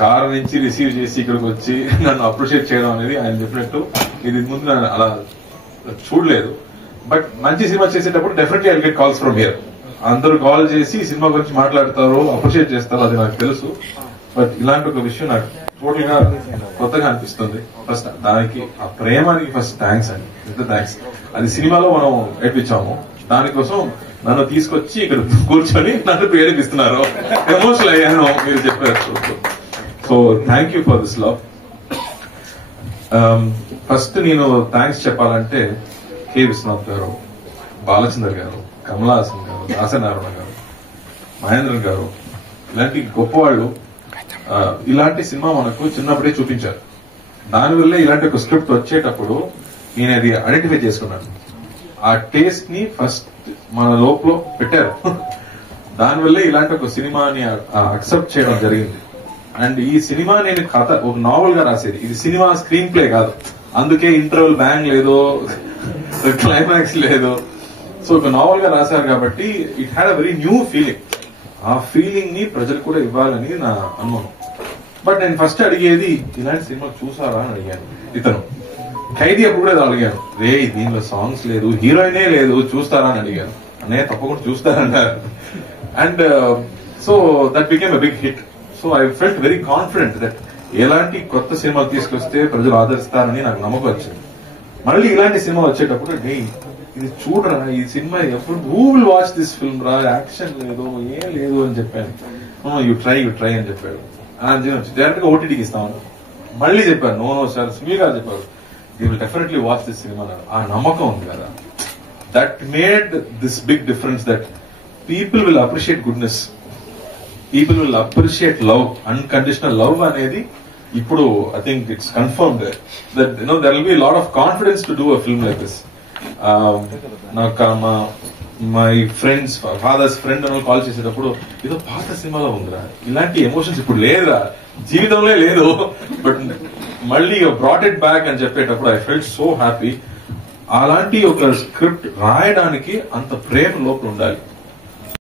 Car నుంచి receive చేసి ఇక్కడికి వచ్చి నన్ను అప్రిషియేట్ చేయడం అనేది ఆయన చెప్పినట్టు ఇది ముందు నన్ను అలా చూడలేదు. బట్ మంచి సినిమా చేసేటప్పుడు definitely I get calls from here. అందరూ కాల్ చేసి సినిమా గురించి మాట్లాడతారు, అప్రిషియేట్ చేస్తారు, అది నాకు తెలుసు. బట్ ఇలాంటి ఒక విషయం నాకు టోటల్ గా కొత్తగా అనిపిస్తుంది. ఫస్ట్ దానికి ఆ ప్రేమానికి ఫస్ట్ థ్యాంక్స్ అండి, ఎంత థ్యాంక్స్. అది సినిమాలో మనం ఏడిపించాము, దానికోసం నన్ను తీసుకొచ్చి ఇక్కడ కూర్చొని నన్ను ఏడిపిస్తున్నారు. ఎమోషనల్ అయ్యాను మీరు చెప్పారు. So thank you for this love. First నేను థ్యాంక్స్ చెప్పాలంటే కె విశ్వనాథ్ గారు, బాలచంద్ర గారు, కమలా హాసన్ గారు, దాసనారాయణ గారు, మహేంద్రన్ గారు, ఇలాంటి గొప్ప వాళ్ళు ఇలాంటి సినిమా మనకు చిన్నప్పుడే చూపించారు. దానివల్ల ఇలాంటి ఒక స్క్రిప్ట్ వచ్చేటప్పుడు నేను అది ఐడెంటిఫై చేసుకున్నాను. ఆ టేస్ట్ ని ఫస్ట్ మన లోపల పెట్టారు. దానివల్లే ఇలాంటి ఒక సినిమాని అక్సెప్ట్ చేయడం జరిగింది. అండ్ ఈ సినిమా నేను కథ ఒక నావెల్ గా రాసేది, ఇది సినిమా స్క్రీన్ ప్లే కాదు. అందుకే ఇంటర్వెల్ బ్యాంగ్ లేదు, క్లైమాక్స్ లేదు. సో ఒక నావెల్ గా రాశారు కాబట్టి it had a very new feeling. ఆ ఫీలింగ్ ని ప్రజలు కూడా ఇవ్వాలని నా అనుమానం. బట్ నేను ఫస్ట్ అడిగేది ఇలాంటి సినిమా చూసారా అని అడిగాను. ఇతను ఖైదీ అప్పుడు కూడా అడిగాను, రే దీనిలో సాంగ్స్ లేదు, హీరోయినే లేదు, చూస్తారా అని అడిగాను. అనే తప్పకుండా చూస్తారన్నారు. And so that became a big hit. So I felt very confident that ఎలాంటి కొత్త సినిమాలు తీసుకొస్తే ప్రజలు ఆదరిస్తారని నాకు నమ్మకం వచ్చింది. మళ్ళీ ఇలాంటి సినిమా వచ్చేటప్పుడు ఇది చూడరా, ఈ సినిమా ఎప్పుడు who will watch this film రా, యాక్షన్ లేదు, ఏం లేదు అని చెప్పాను. యూ ట్రై అని చెప్పాడు. డైరెక్ట్ గా ఓటీటీకి ఇస్తామని మళ్ళీ చెప్పాను. నో సార్, సునీల్ గారు చెప్పారు, you will definitely watch this cinema. ఆ నమ్మకం ఉంది కదా, that made this big difference, that people will appreciate goodness, people will appreciate love, unconditional love అనేది ఇప్పుడు I think it's confirmed that there will be lot of confidence to do a film like this. నాకు my friends, father's friend అని call చేసేటప్పుడు ఏదో పాత సినిమాలో ఉందిరా, ఇలాంటి ఎమోషన్స్ ఇప్పుడు లేదురా, జీవితంలో లేదు, బట్ మళ్ళీ బ్రాట్ ఇట్ బ్యాక్ అని చెప్పేటప్పుడు ఐ ఫెల్ట్ సో హ్యాపీ. అలాంటి ఒక స్క్రిప్ట్ రాయడానికి అంత ప్రేమ లోపల ఉండాలి.